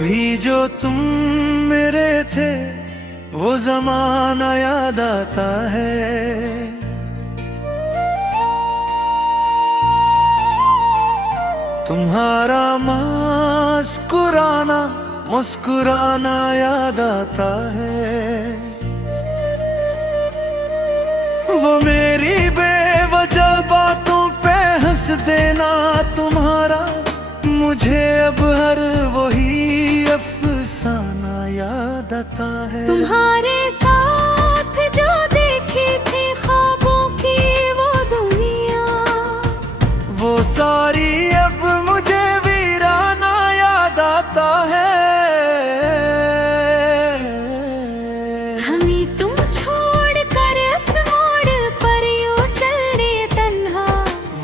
कभी जो तुम मेरे थे वो जमाना याद आता है। तुम्हारा मुस्कुराना मुस्कुराना याद आता है। वो मेरी बेवजह बातों पे हंस देना तुम्हारा, मुझे अब हर वही अफसाना याद आता है। तुम्हारे साथ जो देखी थी ख्वाबों की वो दुनिया, वो सारी अब मुझे वीराना याद आता है। हमें तुम छोड़ कर इस मोड़ पर यूं चल रहे तन्हा,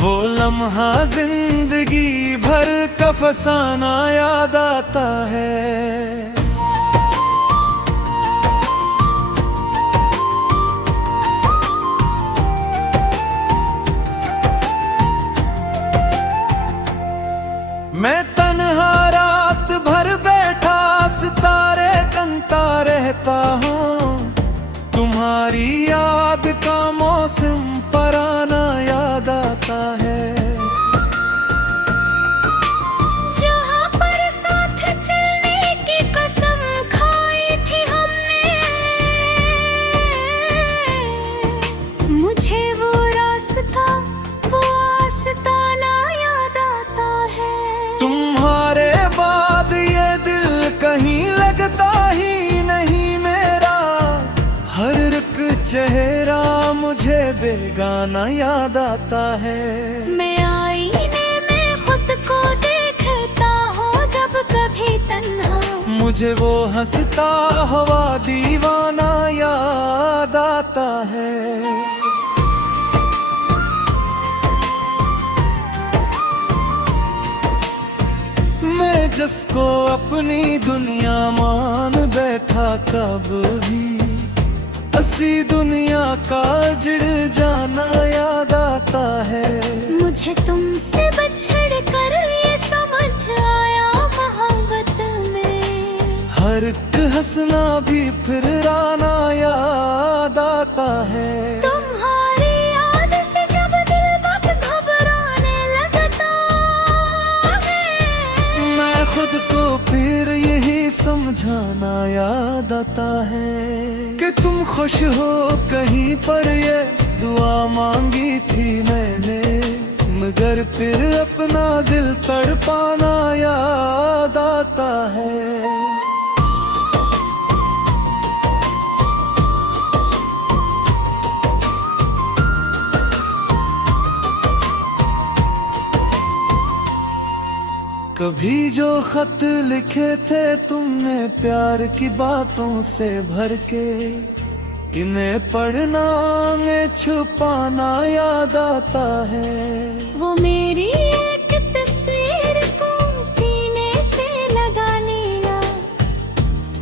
वो लम्हा जिंदगी भर का फसाना याद आता है। मैं तन्हा रात भर बैठा सितारे गिनता रहता हूँ, तुम्हारी याद का मौसम पराना याद आता है। जहाँ पर साथ चलने की कसम खाई थी हमने, मुझे वो रास्ता वो आस्ताना याद आता है। तुम्हारे बाद ये दिल कहीं लगता ही नहीं मेरा, हर एक चेहरा मुझे बेगाना याद आता है। मैं आईने में खुद को देखता हूँ जब कभी तन्हा, मुझे वो हंसता हुआ दीवाना याद आता है। मैं जिसको अपनी दुनिया मान बैठा कब भी, असी दुनिया का जिड़ जाना याद आता है। मुझे तुमसे बछड़ कर ये समझ आया मोहब्बत में, हर एक हंसना भी फिर राना याद आता है। तुम्हारी याद से जब दिल बहुत घबराने लगता है, मैं खुद को फिर यही समझाना याद आता है कि तुम खुश हो कहीं पर, ये दुआ मांगी थी मैंने, मगर फिर अपना दिल तड़पाना याद आता है। कभी जो खत लिखे थे तुमने प्यार की बातों से भर के, इन्हें पढ़ना इन्हें छुपाना याद आता है। वो मेरी एक तस्वीर को सीने से लगा लेना,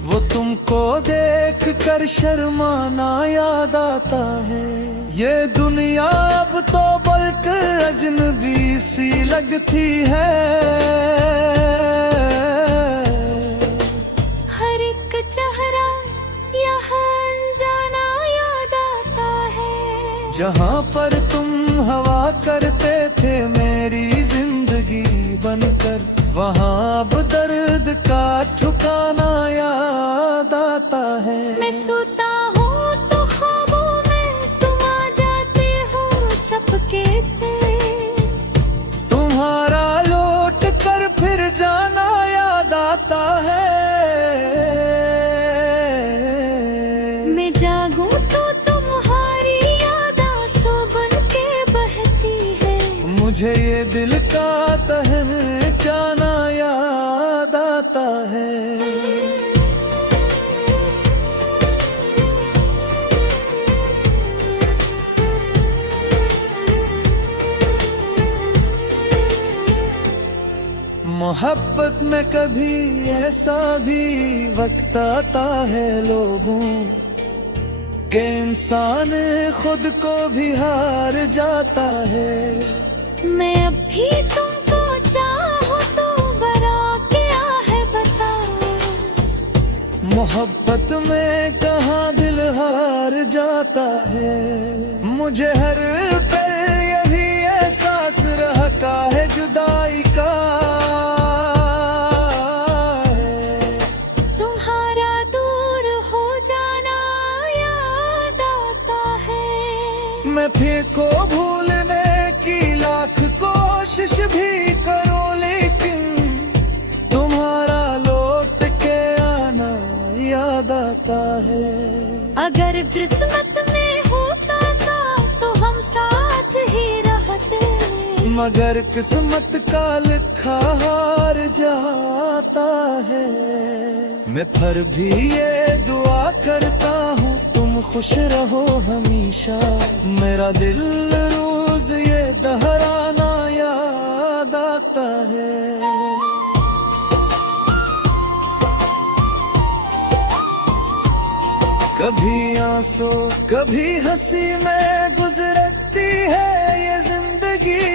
वो तुमको देख कर शर्माना याद आता है। ये दुनिया अब तो बल्कि अजनबी सी लगती है, हर एक चेहरा यहाँ अनजाना याद आता है। जहाँ पर तुम हवा करते थे मेरी जिंदगी बनकर, वहाँ अब दर्द का ठिकाना याद आता है। मैं सोता हूँ तो ख्वाबों में तुम आ जाते हो चपके से, तुम्हारा लौट कर फिर जाना याद आता है। मैं जागूं तो तुम्हारी याद आंसू बन के बहती है, मुझे ये दिल का पहचाना याद आता है। मोहब्बत में कभी ऐसा भी वक्त आता है लोगों के, इंसान खुद को भी हार जाता है। मैं अब भी तुमको चाहूं तो बरा क्या है बताओ, मोहब्बत में कहाँ दिल हार जाता है। मुझे हर पल यही एहसास रहता है जुदाई का है। तुम्हारा दूर हो जाना याद आता है। मैं फिर को भूलने की लाख कोशिश भी करूं, लेकिन तुम्हारा लौट के आना याद आता है। अगर किस्मत में होता साथ तो हम साथ ही रहते, मगर किस्मत का लिखा हार जाता है। मैं फिर भी ये दुआ करता हूँ तुम खुश रहो हमेशा। मेरा दिल रोज ये दोहराना याद आता है। कभी आंसू कभी हंसी में गुजरती है ये जिंदगी।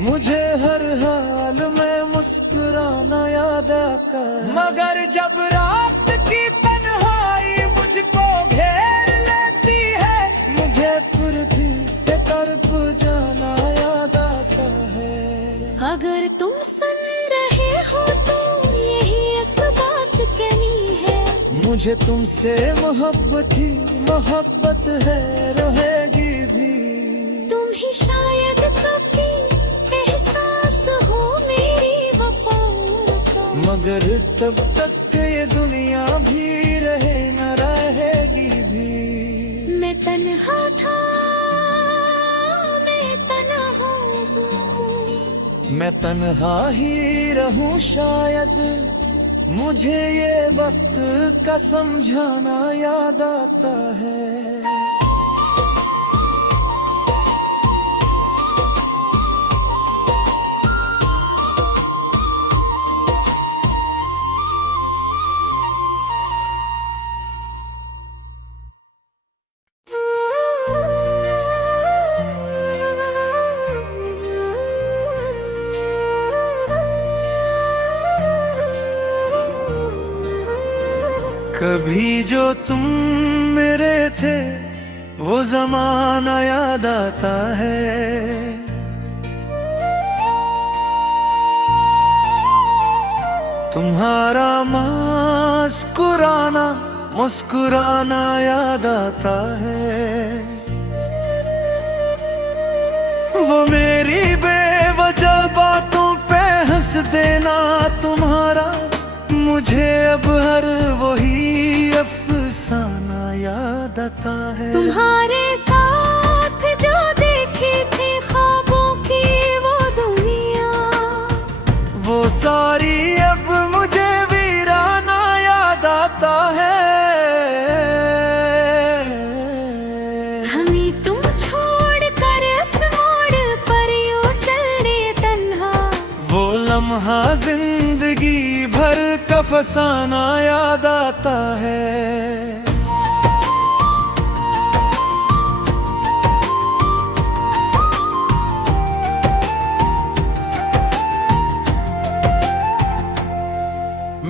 मुझे हर हाल में मुस्कुराना याद आता है। मगर जब रात की तन्हाई मुझको घेर लेती है, मुझे फिर भी तरफ जाना याद आता है। अगर तुम सुन रहे हो तो यही एक बात कहनी है, मुझे तुमसे मोहब्बत ही मोहब्बत है, रहेगी भी। तुम ही शायद कभी एहसास हो मेरी वफाओं का, मगर तब तक ये दुनिया भी रहे न रहेगी भी। मैं तन्हा था, मैं तन्हा हूँ, मैं तन्हा ही रहूं शायद। मुझे ये वक्त का समझाना याद आता है। कभी जो तुम मेरे थे वो जमाना याद आता है। तुम्हारा मुस्कुराना मुस्कुराना याद आता है। वो मेरी बेवजह बातों पे हंस देना तुम्हारा, मुझे अब हर वही अफसाना याद आता है। तुम्हारे साथ जो देखी थी ख्वाबों की वो दुनिया, वो सारी अब मुझे वीराना याद आता है। हमें तुम छोड़ कर इस मोड़ पर यूं चले तन्हा, वो लम्हा जिंदगी भर का फसाना याद आता है।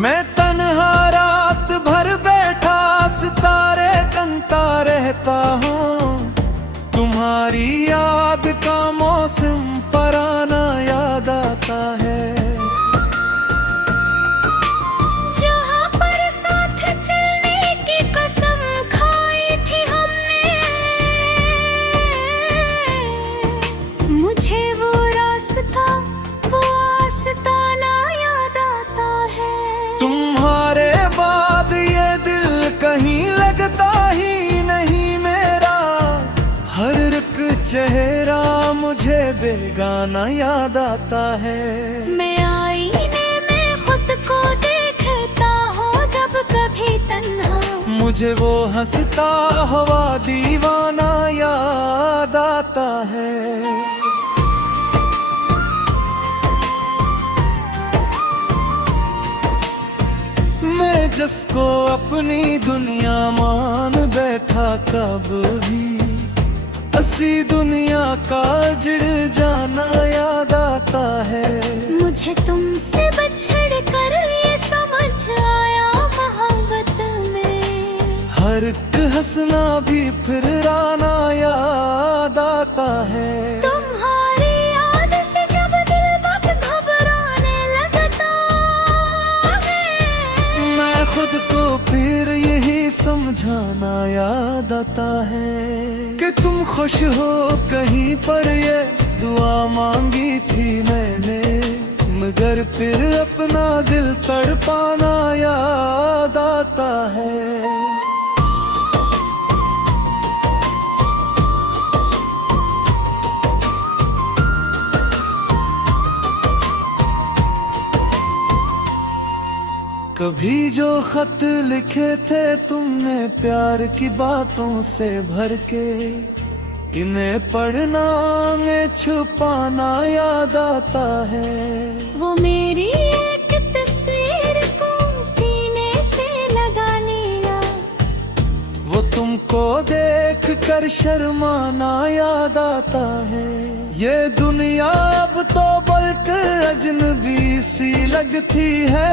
मैं तन्हा रात भर बैठा सितारे गिनता रहता हूँ। तुम्हारी याद का मौसम पर आना याद आता है। जहाँ पर साथ चलने की कसम खाई थी हमने, मुझे वो रास्ता वो आस्ताना याद आता है। तुम्हारे बाद ये दिल कहीं लगता ही नहीं मेरा, हर एक चेहरा मुझे बेगाना याद आता है। मैं आईने में खुद को देखता हूँ जब कभी तन्हा, मुझे वो हंसता हुआ दीवाना याद आता है। मैं जिसको अपनी दुनिया मान बैठा कब भी, हंसी दुनिया का जिड़ जाना याद आता है। मुझे तुमसे बछड़ कर ये समझ आया मोहब्बत मगर हंसना भी फिर राना याद आता है। तुम्हारी याद से जब दिल बहुत घबराने लगता है, मैं खुद को फिर यही समझाना याद आता है कि तुम खुश हो कहीं पर, ये दुआ मांगी थी मैंने, मगर फिर अपना दिल तड़पाना याद आता है। कभी जो खत लिखे थे तुमने प्यार की बातों से भर के, इन्हें पढ़ना इन्हें छुपाना याद आता है। वो मेरी एक तस्वीर को सीने से लगा लेना, वो तुमको देख कर शर्माना याद आता है। ये दुनिया अब तो बल्कि अजनबी सी लगती है,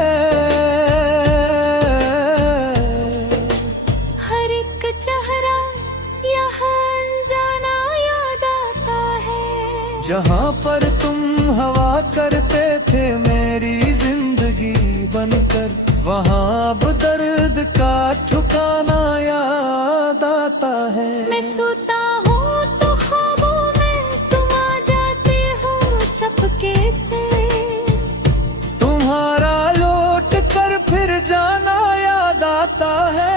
हर एक चेहरा यहाँ अनजाना याद आता है। जहाँ पर तुम हवा करते थे मेरी जिंदगी बनकर, वहाँ अब दर्द का ठिकाना याद आता है। मैं सोता हूँ तो ख्वाबों में तुम आ जाते हो चपके से, तुम्हारा लौट कर फिर जाना याद आता है।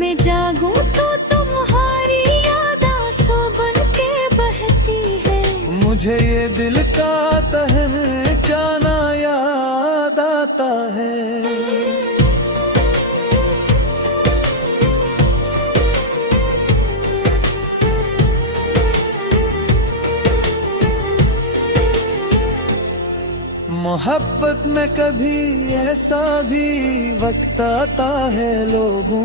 मैं जागूं तो तुम्हारी याद आंसू बन के बहती है। मुझे ये दिल का पहचाना याद आता है। मोहब्बत में कभी ऐसा भी वक्त आता है लोगों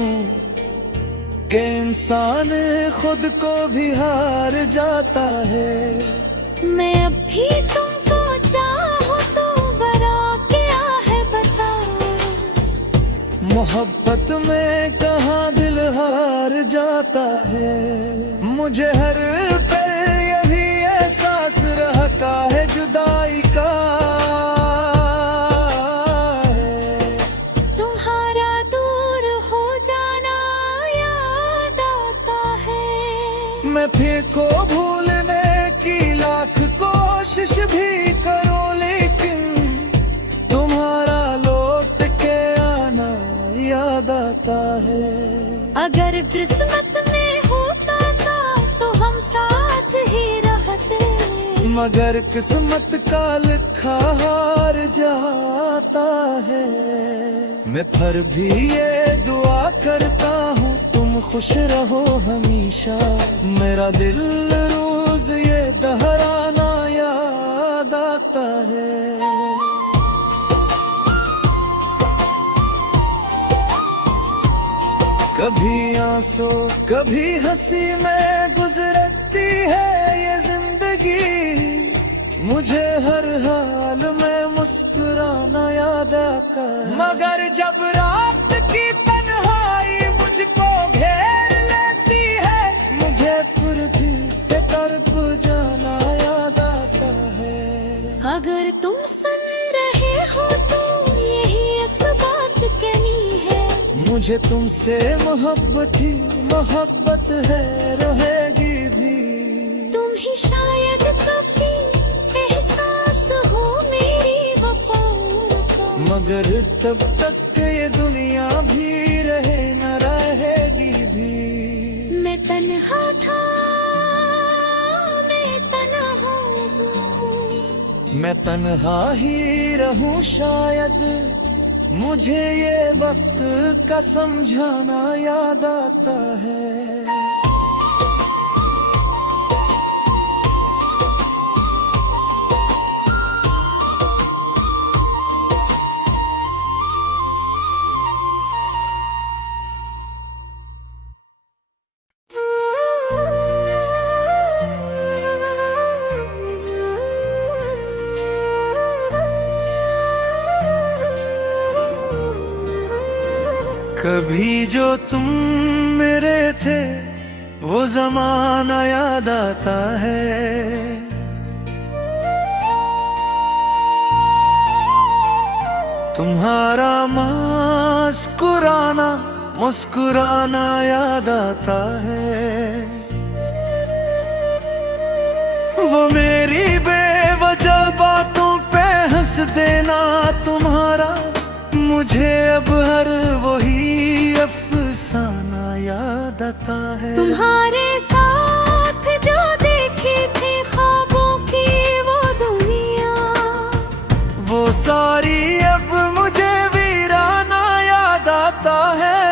के, इंसान खुद को भी हार जाता है। मैं अब भी तुमको चाहूं तो बरा क्या है बता, मोहब्बत में कहाँ दिल हार जाता है। मुझे हर पल यही एहसास रहता है जुदाई का, तुम्हारा दूर हो जाना याद आता है। मैं फिर को भूलने की लाख कोशिश भी करूं, लेकिन तुम्हारा लौट के आना याद आता है। अगर किस्मत में होता साथ तो हम साथ ही रहते, मगर किस्मत का लिखा हार जाता है। मैं फिर भी ये दुआ करता हूँ तुम खुश रहो हमेशा, मेरा दिल रोज ये दोहराना याद आता है। कभी आंसू कभी हंसी में गुजरती है ये जिंदगी, मुझे हर हाल में मुस्कुराना याद आता है। मगर जब रात की तन्हाई मुझको घेर लेती है, मुझे फिर भी तड़प जाना याद आता है। अगर तुम सुन रहे हो तो यही एक बात कहनी है, मुझे तुमसे मोहब्बत ही मोहब्बत है, रहेगी भी। तुम ही शायद कभी एहसास हो मेरी वफाओं का, मगर तब तक ये दुनिया भी रहे न रहेगी भी। मैं तन्हा था मैं तन्हा हूँ, मैं तन्हा ही रहूं शायद, मुझे ये वक्त का समझाना याद आता है। कभी जो तुम मेरे थे वो जमाना याद आता है। तुम्हारा मुस्कुराना मुस्कुराना याद आता है। वो मेरी बेवजह बातों पे हंस देना तुम्हारा, मुझे अब हर वही अफसाना याद आता है। तुम्हारे साथ जो देखी थी ख्वाबों की वो दुनिया, वो सारी अब मुझे वीराना याद आता है।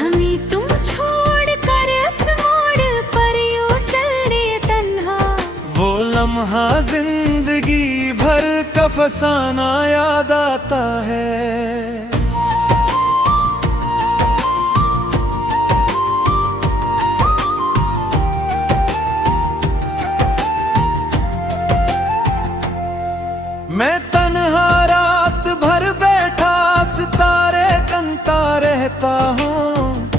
हमें तुम छोड़ कर इस मोड़ पर यूं चल रहे तन्हा, वो लम्हा जिंदगी भर का फसाना याद आता है। मैं तन्हा रात भर बैठा सितारे गिनता रहता हूँ,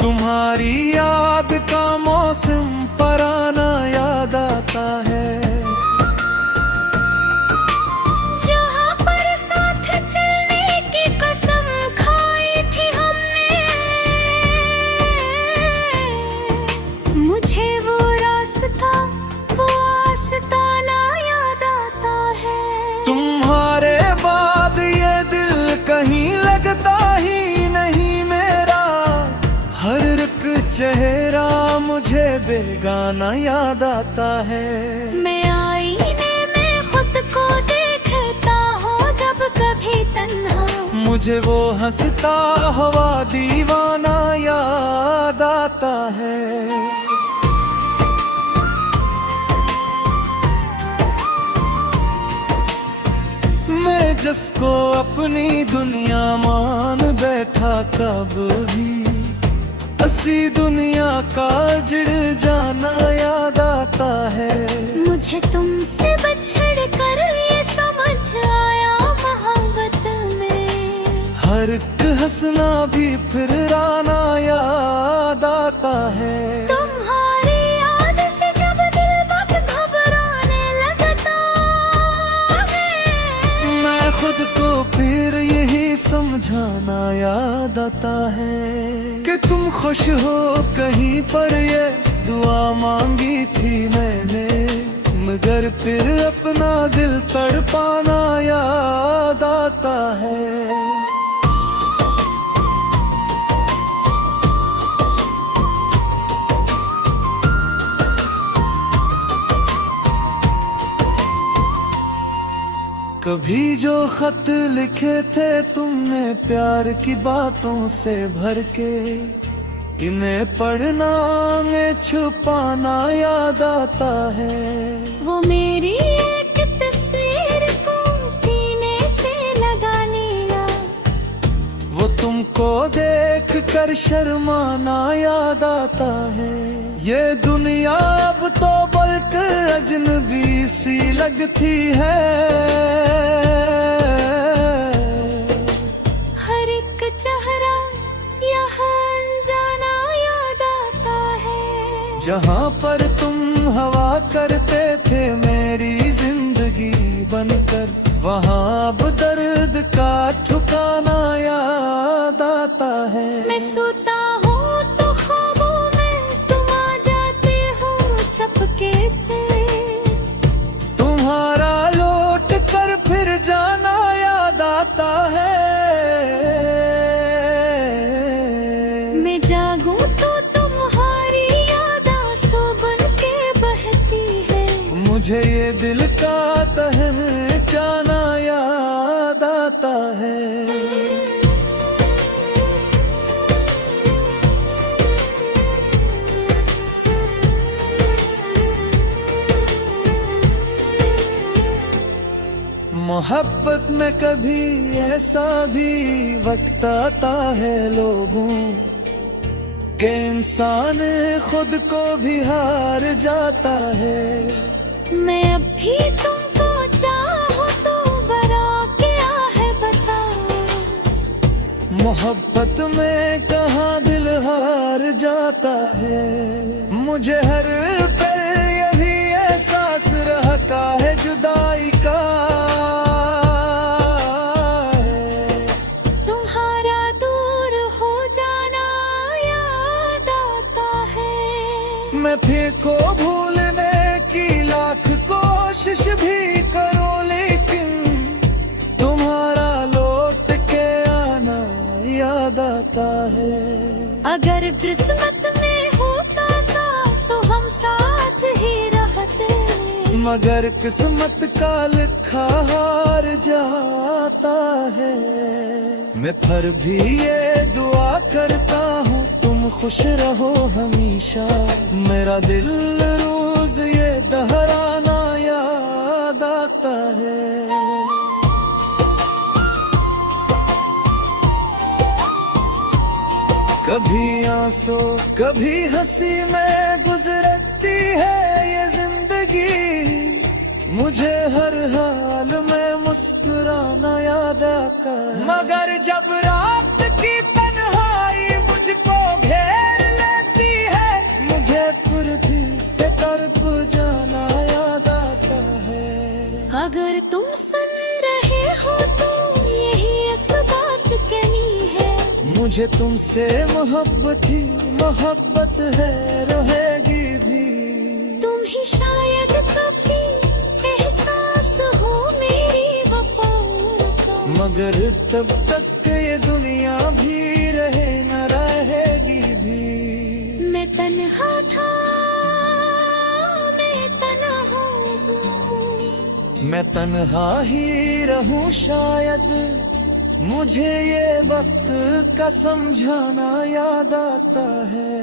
तुम्हारी याद का मौसम पराना याद आता है। जहाँ पर साथ चलने की कसम खाई थी हमने, मुझे वो रास्ता वो आस्ताना याद आता है। तुम्हारे बाद ये दिल कहीं लगता ही नहीं मेरा, हर एक चेहरा मुझे बेगाना याद आता है। मैं आईने में खुद को देखता हूँ जब कभी तन्हा, मुझे वो हंसता हुआ दीवाना याद आता है। मैं जिसको अपनी दुनिया मान बैठा कब भी, हंसी दुनिया का जिड़ जाना याद आता है। मुझे तुमसे बछड़ कर ये समझ आया मोहब्बत में, हर एक हंसना भी फिर राना याद आता है। तुम्हारी याद से जब दिल बहुत घबराने लगता है, मैं खुद को फिर यही समझाना याद आता है कि तुम खुश हो कहीं पर, ये दुआ मांगी थी मैंने, मगर फिर अपना दिल तड़पाना याद आता है। कभी जो खत लिखे थे तुमने प्यार की बातों से भर के, इन्हें पढ़ना इन्हें छुपाना याद आता है। वो मेरी एक तस्वीर को सीने से लगा लेना, वो तुमको देख कर शर्माना याद आता है। ये दुनिया अब तो बल्क अजनबी सी लगती है, हर एक चेहरा यहाँ अनजाना याद आता है। जहाँ पर तुम हवा करते थे मेरी जिंदगी बनकर, वहाँ अब दर्द का ठिकाना याद आता है। मैं सोता हूँ तो ख्वाबों में तुम आ जाते हो चपके से, तुम्हारा लौट कर फिर जाना याद आता है। मैं जागूं तो तुम्हारी याद आंसू बन के बहती है, मुझे ये दिल का पहचाना याद आता है। मोहब्बत में कभी ऐसा भी वक्त आता है लोगों के, इंसान खुद को भी हार जाता है। मैं अब भी तुमको चाहूं तो बरा क्या है बता, मोहब्बत में कहाँ दिल हार जाता है। मुझे हर पल यही एहसास रहता है जुदाई का है। तुम्हारा दूर हो जाना याद आता है। मैं फिर को भूलने की लाख कोशिश भी करूं, लेकिन तुम्हारा लौट के आना याद आता है। अगर किस्मत में होता साथ तो हम साथ ही रहते, मगर किस्मत का लिखा हार जाता है। मैं फिर भी ये दुआ करता हूँ तुम खुश रहो हमेशा। मेरा दिल रोज ये दोहराना याद आता है। कभी आंसू कभी हंसी में गुजरती है ये जिंदगी। मुझे हर हाल में मुस्कुराना याद आता है। मगर जब रात की तन्हाई मुझको घेर लेती है, मुझे फिर भी तड़प जाना याद आता है। अगर तुम सुन रहे हो तो यही एक बात कहनी है। मुझे तुमसे मोहब्बत ही मोहब्बत है, रहेगी भी। तुम ही शायद कभी एहसास हो मेरी वफाओं का, मगर तब तक ये दुनिया भी रहे न रहेगी भी। मैं तन्हा था, मैं तन्हा हूँ। मैं तन्हा ही रहूं शायद, मुझे ये वक्त का समझाना याद आता है।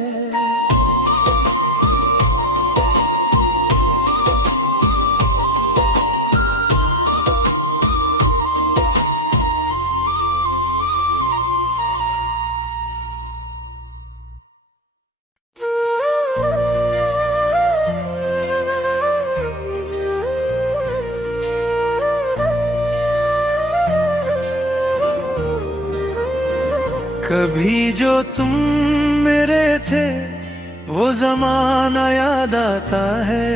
कभी जो तुम मेरे थे वो जमाना याद आता है।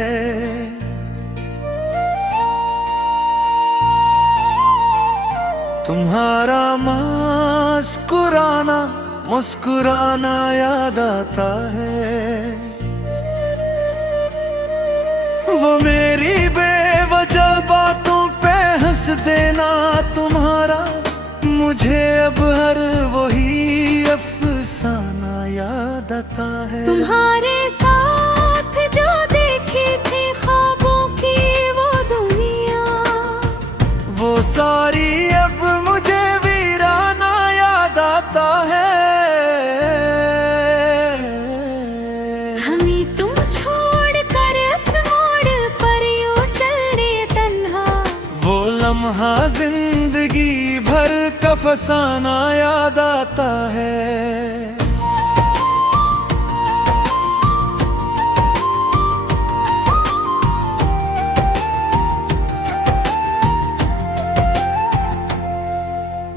तुम्हारा मुस्कुराना मुस्कुराना याद आता है। वो मेरी बेवजह बातों पे हंस देना तुम्हारा, मुझे अब हर वही अफसाना याद आता है। तुम्हारे साथ जो देखी थी ख्वाबों की वो दुनिया, वो सारी अब मुझे वीराना याद आता है। हमें तुम छोड़ कर इस मोड़ पर यूं चल रहे तन्हा, वो लम्हा जिंदगी भर का फसाना याद आता है।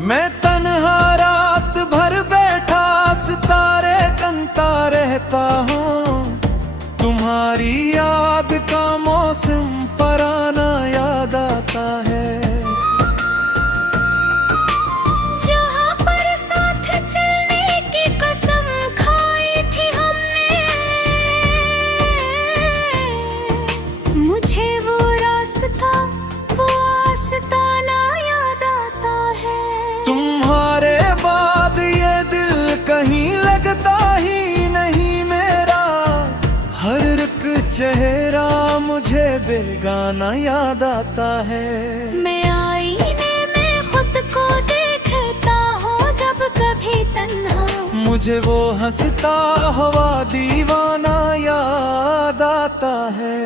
मैं तन्हा रात भर बैठा सितारे गिनता रहता हूँ। तुम्हारी याद का मौसम पराना याद आता है। जहाँ पर साथ चलने की कसम खाई थी हमने, मुझे वो रास्ता वो आस्ताना याद आता है। तुम्हारे बाद ये दिल कहीं लगता ही नहीं मेरा, हर एक चेहरा मुझे बेगाना याद आता है। मैं आईने में खुद को देखता हूँ जब कभी तन्हा, मुझे वो हंसता हुआ दीवाना याद आता है।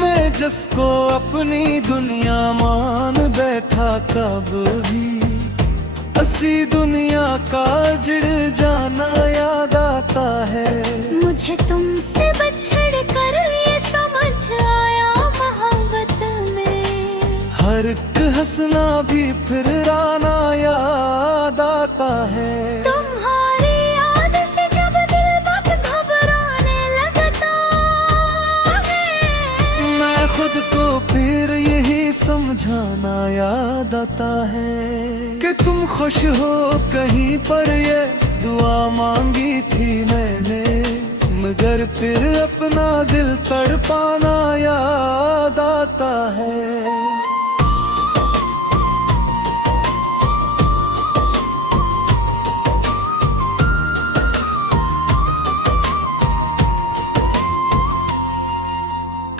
मैं जिसको अपनी दुनिया मान बैठा कब भी, हंसी दुनिया का जिड़ जाना याद आता है। मुझे तुमसे बछड़ कर ये समझ आया मोहब्बत हंसना भी फिर राना याद आता है। तुम्हारी याद से जब दिल बहुत घबराने लगता है, मैं खुद को फिर यही समझाना याद आता है कि तुम खुश हो कहीं पर, ये दुआ मांगी थी मैंने, मगर फिर अपना दिल तड़पाना याद आता है।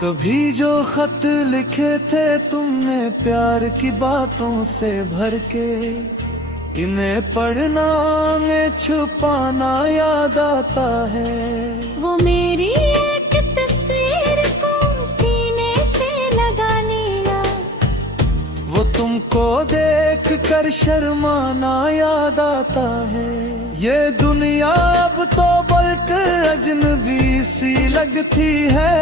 कभी जो खत लिखे थे तुमने प्यार की बातों से भर के, इन्हें पढ़ना में छुपाना याद आता है। वो मेरी एक तस्वीर को सीने से लगा लेना, वो तुमको देख कर शर्माना याद आता है। ये दुनिया अब तो बल्कि अजनबी सी लगती है,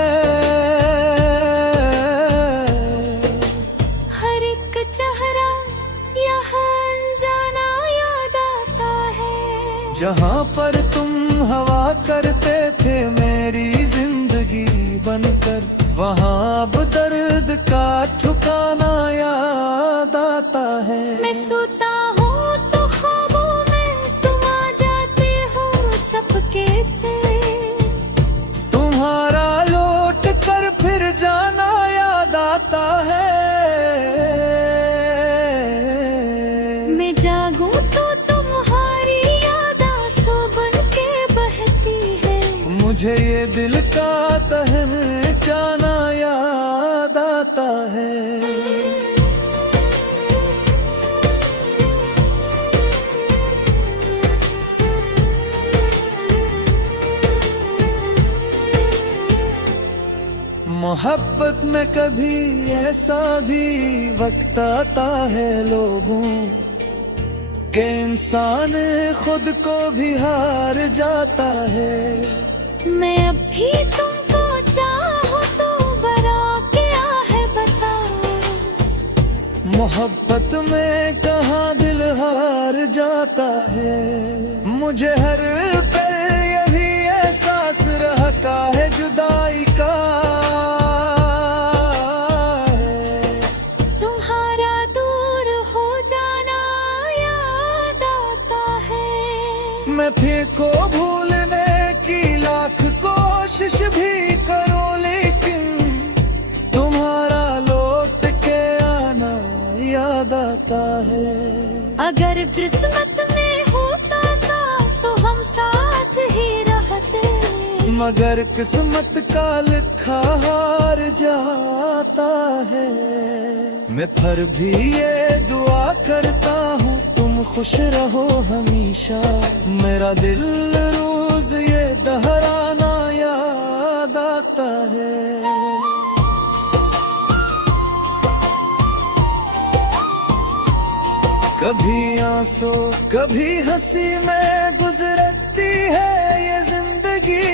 हर एक चेहरा यहाँ अनजाना याद आता है। जहाँ पर तुम हवा करते थे मेरी जिंदगी बनकर, वहाँ अब दर्द का ठिकाना याद आता है। मैं सोता हूँ तो ख्वाबों में तुम आ जाते हो चपके से, तुम्हारा लौट कर फिर जाना याद आता है। मैं जागूं तो तुम्हारी याद आंसू बन के बहती है। मुझे ये दिल का पहचाना याद आता है। मोहब्बत में कभी ऐसा भी वक्त आता है लोगों के, इंसान खुद को भी हार जाता है। मैं अब भी तुमको चाहूं तो बरा क्या है बता, मोहब्बत में कहाँ दिल हार जाता है। मुझे हर पल ये भी एहसास रहता है जुदाई का, तुम्हारा दूर हो जाना याद आता है। मैं फिर को भूलने की लाख कोशिश भी करूं, लेकिन तुम्हारा लौट के आना याद आता है। अगर किस्मत में होता साथ तो हम साथ ही रहते, मगर किस्मत का लिखा हार जाता है। मैं फिर भी ये दुआ करता हूँ तुम खुश रहो हमेशा, मेरा दिल रोज ये दोहराना याद आता है। कभी आंसू कभी हंसी में गुजरती है ये जिंदगी,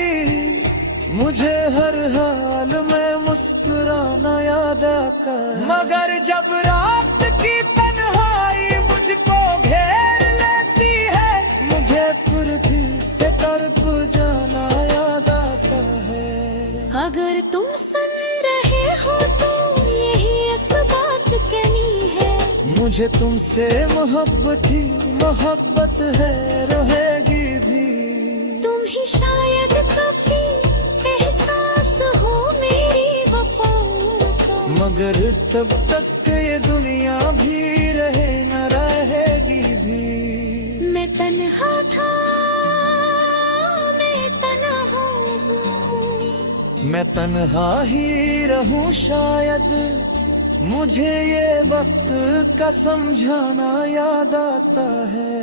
मुझे हर हाल में मुस्कुराना याद आता है। मगर जब रात की तन्हाई मुझको घेर लेती है, मुझे फिर भी तड़प जाना याद आता है। अगर तुम सुन रहे हो तो यही एक बात कहनी है, मुझे तुमसे मोहब्बत ही मोहब्बत है, रहेगी भी। तुम ही शायद कभी एहसास हो मेरी वफाओं का, मगर तब तक ये दुनिया भी रहे न रहेगी भी। मैं तन्हा था, मैं तन्हा हूँ, मैं तन्हा ही रहूं शायद, मुझे ये वक्त का समझाना याद आता है।